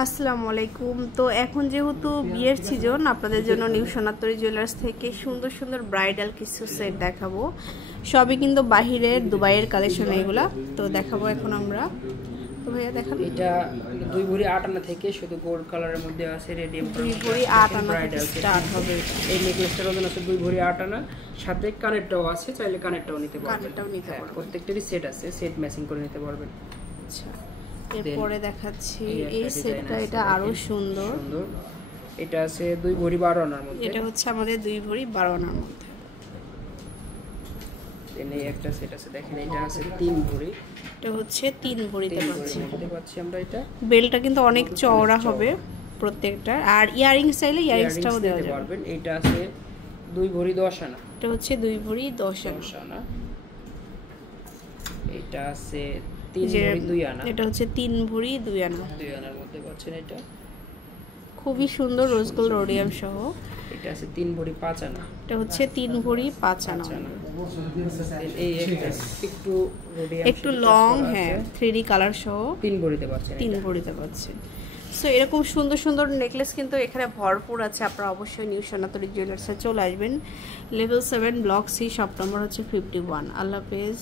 আসসালামু আলাইকুম। তো এখন যেহেতু বিয়ের সিজন, আপনাদের জন্য নিউ সোনাতরি জুয়েলার্স থেকে সুন্দর সুন্দর ব্রাইডাল কিছু সেট দেখাবো। সবই কিন্তু বাহিরের দুবাইয়ের কালেকশন এগুলা। তো দেখাবো এখন আমরা। তো ভাইয়া দেখান। এটা 2 ভরি 8 আনা থেকে শুধু গোল্ড কালারের মধ্যে আছে, রেডিয়াম 2 ভরি 8 আনা থেকে স্টার্ট হবে। এই নেকলেসটার ওজন আছে 2 ভরি 8 আনা, সাথে কানেরটাও আছে, চাইলে কানেরটাও নিতে পারবেন। কানেরটাও নিতে পারবেন। প্রত্যেকটারই সেট আছে, সেট ম্যাচিং করে নিতে পারবেন। আচ্ছা, এরপরে দেখাচ্ছি এই সেটটা, এটা আরো সুন্দর। এটা আছে 2 ভরি 12 আনার মধ্যে। এটা হচ্ছে আমাদের 2 ভরি 12 আনার মধ্যে। এনে একটা সেট আছে, দেখেন এটা আছে 3 ভরি। এটা হচ্ছে 3 ভরিতে পাচ্ছি আমরা। এটা বেলটা কিন্তু অনেক চওড়া হবে প্রত্যেকটা, আর ইয়ারিংস চাইলে ইয়ারিংসটাও দেওয়া যাবে। এটা আছে 2 ভরি 10 আনা। এটা হচ্ছে 2 ভরি 10 আনা। এটা আছে 3 ভরি 2 আনা। এটা হচ্ছে 3 ভরি 2 আনা। 2 আনার মধ্যে পাচ্ছেন। এটা খুবই সুন্দর রোজ গোল্ড রোডিয়াম সহ। এটা আছে 3 ভরি 5 আনা। এটা হচ্ছে 3 ভরি 5 আনা। এই একটু লং, হ্যাঁ, 3D কালার সহ 3 ভরিতে পাচ্ছেন। 3 ভরিতে পাচ্ছেন। সো এরকম সুন্দর সুন্দর নেকলেস কিন্তু এখানে ভরপুর আছে। আপনারা অবশ্যই নিউ সোনাতরি জুয়েলার্সে চলে আসবেন। Level 7 block C, shop number হচ্ছে 51। আল্লাহ হাফেজ।